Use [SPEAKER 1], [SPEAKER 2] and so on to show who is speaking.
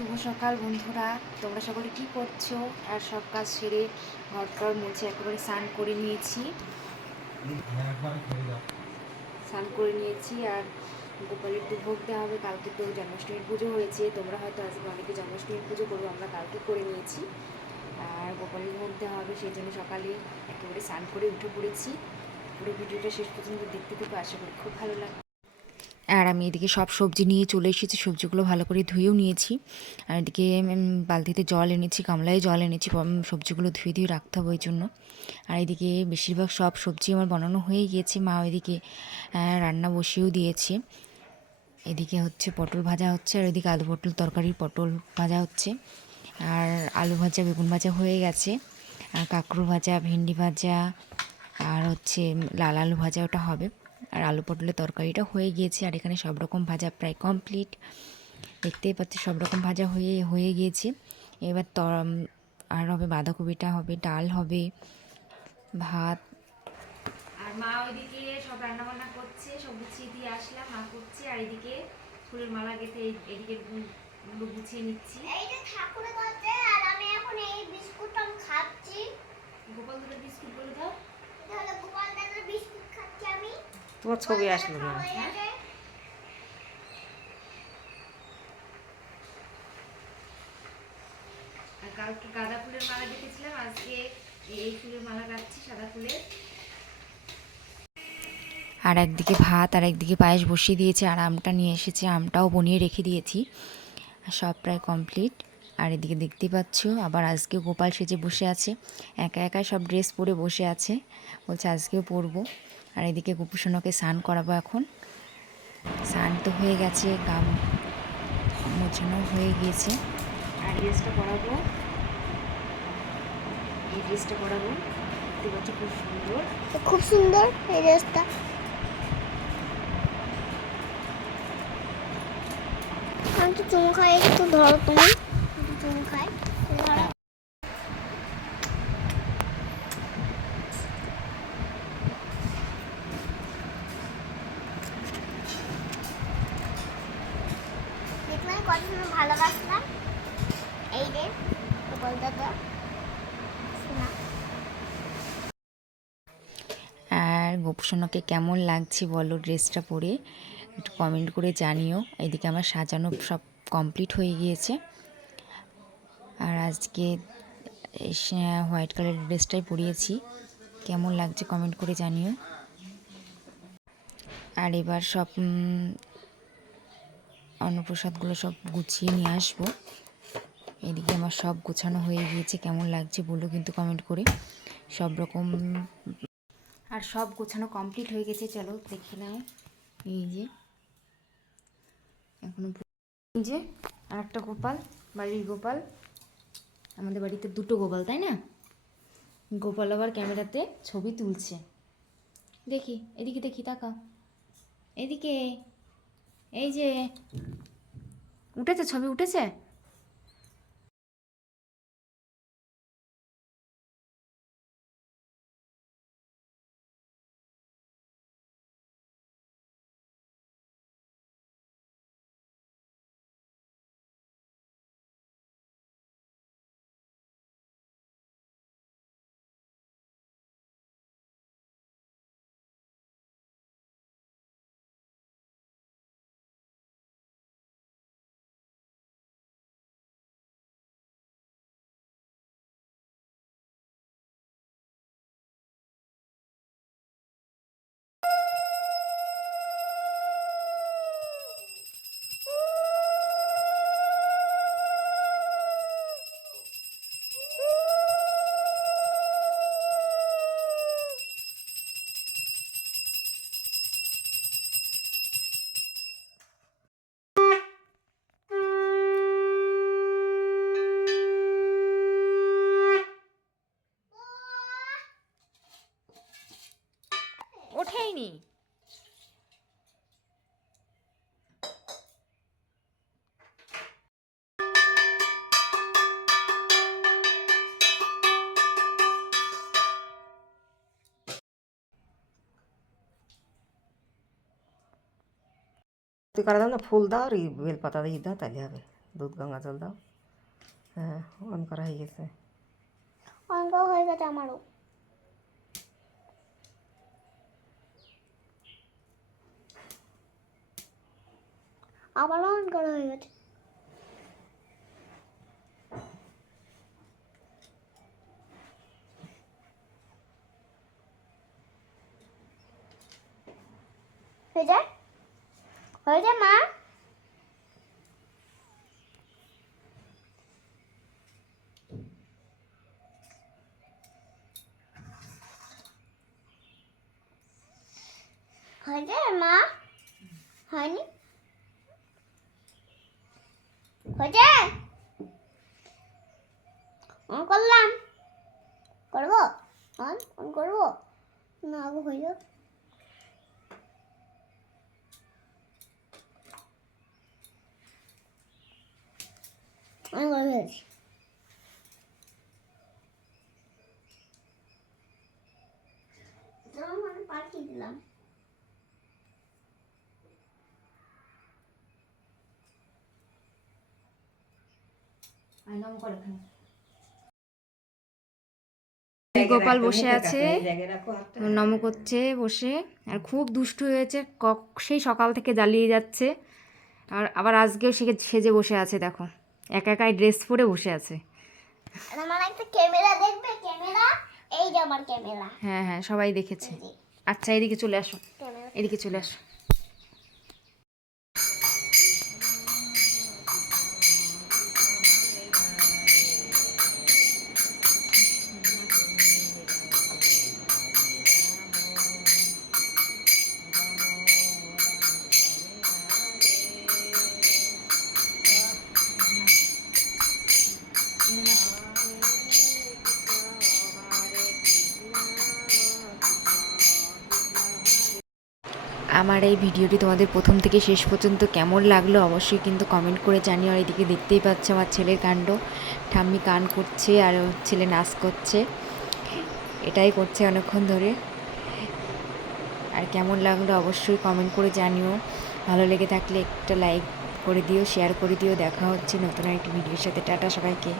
[SPEAKER 1] শুভ সকাল বন্ধুরা। তোমরা সকলে কি করছ? আর সব কাজ সেরে ঘর টর মুছে একেবারে স্নান করে নিয়েছি। স্নান করে নিয়েছি আর গোপালের একটু ভোগ দেওয়া হবে। কালকে তো জন্মাষ্টমীর পুজো হয়েছে। তোমরা হয়তো আজকে অনেকে জন্মাষ্টমীর পুজো করব, আমরা কালকে করে নিয়েছি। আর গোপালের ভোগ দেওয়া হবে, সেই জন্য সকালে একেবারে স্নান করে উঠে পড়েছি। পুরো ভিডিওটা শেষ পর্যন্ত দেখতে থাকো, আশা করি খুব ভালো লাগবে। আর আমি এদিকে সব সবজি নিয়ে চলে এসেছি, সবজিগুলো ভালো করে ধুয়েও নিয়েছি। আর এদিকে বালতিতে জল এনেছি গামলায় জল এনেছি সবজিগুলো ধুয়ে ধুয়ে রাখতে হবে ওই জন্য। আর এদিকে বেশিরভাগ সব সবজি আমার বানানো হয়ে গিয়েছে, মা ওইদিকে রান্না বসিয়েও দিয়েছে। এদিকে হচ্ছে পটল ভাজা হচ্ছে, আর এদিকে আলু পটল তরকারি পটল ভাজা হচ্ছে। আর আলু ভাজা, বেগুন ভাজা হয়ে গেছে। আর কাঁকড়ো ভাজা, ভেন্ডি ভাজা, আর হচ্ছে লাল আলু ভাজা ওটা হবে। আর আলু পটলের তরকারিটা হয়ে গিয়েছে আর এখানে সব রকম ভাজা প্রায় কমপ্লিট দেখতেই পাচ্ছি সব রকম ভাজা হয়ে হয়ে গিয়েছে। এবার তর আর হবে বাঁধাকপিটা হবে ডাল হবে ভাত। আর মা ওইদিকে সব রান্না বান্না করছে সব গুছিয়ে দিয়ে আসলাম মা করছে আর এদিকে ফুলের মালা গেঁথে এদিকে গুছিয়ে নিচ্ছি।
[SPEAKER 2] এইটা ঠাকুরের কাছে আর আমি এখন এই বিস্কুট আমি খাচ্ছি।
[SPEAKER 1] গোপাল দুটো বিস্কুট বলে দাও।
[SPEAKER 2] তাহলে গোপাল দাদার বিস্কুট খাচ্ছি আমি।
[SPEAKER 3] তোমার ছবি আসলো না।
[SPEAKER 1] আর কালকে গাঁদা ফুলের মালা গেঁথেছিলাম আজকে এই ফুলের মালা গাচ্ছি সাদা ফুলের। আর একদিকে ভাত আর একদিকে পায়েস বসিয়ে দিয়েছে আর আমটা নিয়ে এসেছে আমটাও বনিয়ে রেখে দিয়েছি। সব প্রায় কমপ্লিট। আর এদিকে দেখতে পাচ্ছ আবার আজকে গোপাল সেজে বসে আছে। একা একা সব ড্রেস পরে বসে আছে। বলছে আজকেও পরবো। আর এদিকে গোপুসোনাকে স্নান করাবো এখন। স্নান তো হয়ে গেছে গাম মোছানো হয়ে গিয়েছে। আর ড্রেসটা পরাবো। এই ড্রেসটা পরাবো। দেখতে পাচ্ছ খুব সুন্দর।
[SPEAKER 2] খুব সুন্দর এই ড্রেসটা। আমি তো চুমু খাই একটু ধরো তুমি। একটু চুমু খাই ধরো দেখলাম কত সুন্দর
[SPEAKER 1] আর গোপুসোনাকে কেমন লাগছে বলো ড্রেসটা পরে? একটু কমেন্ট করে জানিও। এদিকে আমার সাজানো সব কমপ্লিট হয়ে গিয়েছে। আর আজকে হোয়াইট কালারের ড্রেসটাই পরিয়েছি। কেমন লাগছে কমেন্ট করে জানিও। আর এবার সব অন্নপ্রসাদগুলো সব গুছিয়ে নিয়ে আসব। এদিকে আমার সব গোছানো হয়ে গিয়েছে, কেমন লাগছে বলো কিন্তু কমেন্ট করে। সব রকম আর সব গোছানো কমপ্লিট হয়ে গেছে, চলো দেখে নাও। এই যে, এখনও যে আর একটা গোপাল, বাড়ির গোপাল। আমাদের বাড়িতে দুটো গোপাল, তাই না? গোপাল আবার ক্যামেরাতে ছবি তুলছে। দেখি, এদিকে দেখি, তাকাও। এদিকে। এই যে উঠেছে ছবি উঠেছে?
[SPEAKER 3] তুই করে দাও না ফুল দাও আর এই বেলপাতা দিয়ে দাও তাহলে হবে দুধ গঙ্গা জল দাও হ্যাঁ অন করা হয়ে গেছে
[SPEAKER 2] অঙ্ক হয়ে গেছে আমারও আবারও অন করা হয়ে গেছে হয়ে যায় হয়ে যায় মা? হয়েছে, মা? হয়নি? হয়েছে? অন করলাম। করব? অন? অন করব? না হয়ে যাক আমি করে ফেলেছি পাঠিয়ে দিলাম
[SPEAKER 1] গোপাল বসে আছে। নম করছে বসে। আর খুব দুষ্টু হয়েছে কক সেই সকাল থেকে জ্বালিয়ে যাচ্ছে। আর আবার আজকেও সে সেজে বসে আছে দেখো। একা একাই ড্রেস পরে বসে আছে।
[SPEAKER 2] আমার একটা ক্যামেরা দেখবে? ক্যামেরা? এই যে আমার ক্যামেরা।
[SPEAKER 1] হ্যাঁ হ্যাঁ সবাই দেখেছে। আচ্ছা এদিকে চলে আসো। এদিকে চলে আসো। আমার এই ভিডিওটি তোমাদের প্রথম থেকে শেষ পর্যন্ত কেমন লাগল অবশ্যই কিন্তু কমেন্ট করে জানিও। আর এদিকে দেখতেই পাচ্ছ আমার ছেলের কাণ্ড। ঠাম্মি কান করছে আর ছেলে নাচ করছে। এটাই করছে অনেকক্ষণ ধরে। আর কেমন লাগল অবশ্যই কমেন্ট করে জানিও। ভালো লেগে থাকলে একটা লাইক করে দিও শেয়ার করে দিও। দেখা হচ্ছে নতুন একটি ভিডিওর সাথে। টাটা সবাইকে।